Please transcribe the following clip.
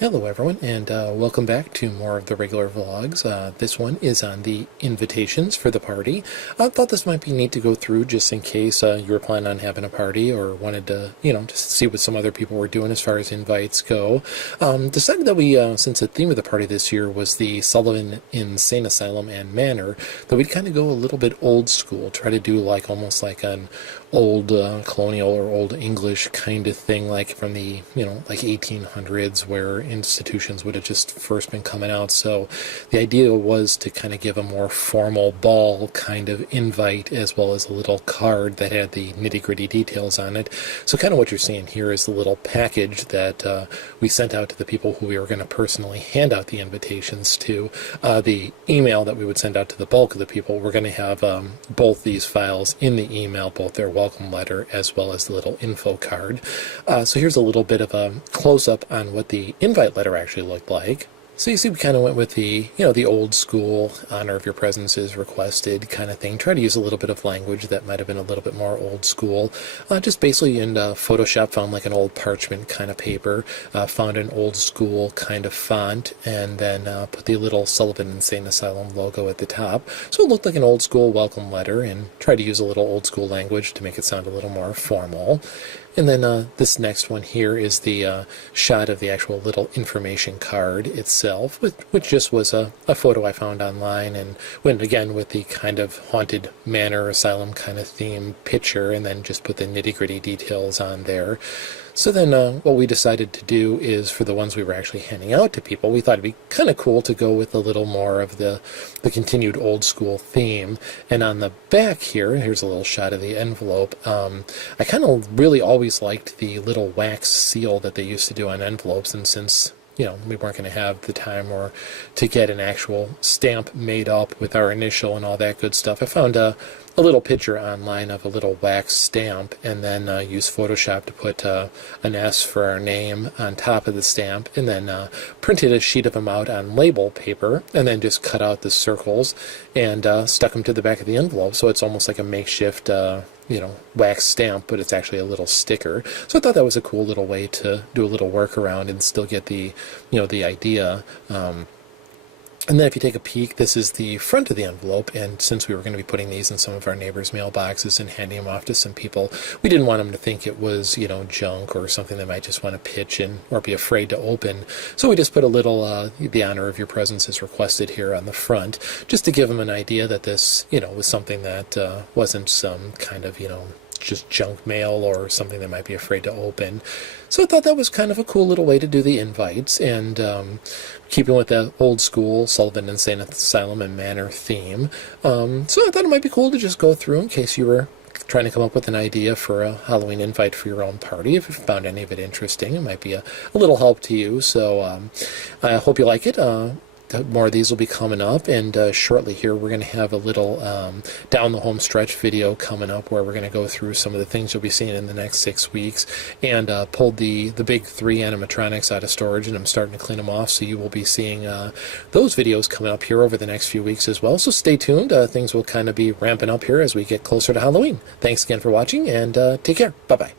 Hello everyone, and welcome back to more of the regular vlogs. This one is on the invitations for the party. I thought this might be neat to go through just in case you were planning on having a party or wanted to, just see what some other people were doing as far as invites go. Decided that we, since the theme of the party this year was the Sullivan Insane Asylum and Manor, that we'd kind of go a little bit old school, try to do almost like an old colonial or old English kind of thing, like from the, like 1800s where institutions would have just first been coming out. So the idea was to kind of give a more formal ball kind of invite, as well as a little card that had the nitty-gritty details on it. So kind of what you're seeing here is the little package that we sent out to the people who we were going to personally hand out the invitations to. The email that we would send out to the bulk of the people, we're going to have both these files in the email, both their welcome letter as well as the little info card. So here's a little bit of a close-up on what the invite letter actually looked like. So you see we kind of went with the, the old school, honor of your presence is requested kind of thing. Try to use a little bit of language that might have been a little bit more old school. Just basically in Photoshop found like an old parchment kind of paper, found an old school kind of font, and then put the little Sullivan Insane Asylum logo at the top. So it looked like an old school welcome letter, and tried to use a little old school language to make it sound a little more formal. And then this next one here is the shot of the actual little information card itself, which just was a photo I found online, and went again with the kind of haunted manor asylum kind of theme picture, and then just put the nitty-gritty details on there. So then what we decided to do is, for the ones we were actually handing out to people, we thought it'd be kind of cool to go with a little more of the continued old school theme. And on the back here's a little shot of the envelope. I kind of really always liked the little wax seal that they used to do on envelopes, and since we weren't going to have the time or to get an actual stamp made up with our initial and all that good stuff, I found a little picture online of a little wax stamp, and then used Photoshop to put an S for our name on top of the stamp, and then printed a sheet of them out on label paper, and then just cut out the circles and stuck them to the back of the envelope. So it's almost like a makeshift wax stamp, but it's actually a little sticker. So I thought that was a cool little way to do a little workaround and still get the, the idea. And then if you take a peek, this is the front of the envelope, and since we were going to be putting these in some of our neighbors' mailboxes and handing them off to some people, we didn't want them to think it was, junk or something they might just want to pitch in or be afraid to open. So we just put a little, the honor of your presence is requested here on the front, just to give them an idea that this, was something that wasn't some kind of, just junk mail or something they might be afraid to open. So I thought that was kind of a cool little way to do the invites, and keeping with the old school Sullivan Insane Asylum and Manor theme. So I thought it might be cool to just go through in case you were trying to come up with an idea for a Halloween invite for your own party. If you found any of it interesting, it might be a little help to you. So I hope you like it. More of these will be coming up, and shortly here we're going to have a little down the home stretch video coming up where we're going to go through some of the things you'll be seeing in the next 6 weeks, and pulled the big 3 animatronics out of storage, and I'm starting to clean them off, so you will be seeing those videos coming up here over the next few weeks as well. So stay tuned. Things will kind of be ramping up here as we get closer to Halloween. Thanks again for watching, and take care. Bye-bye.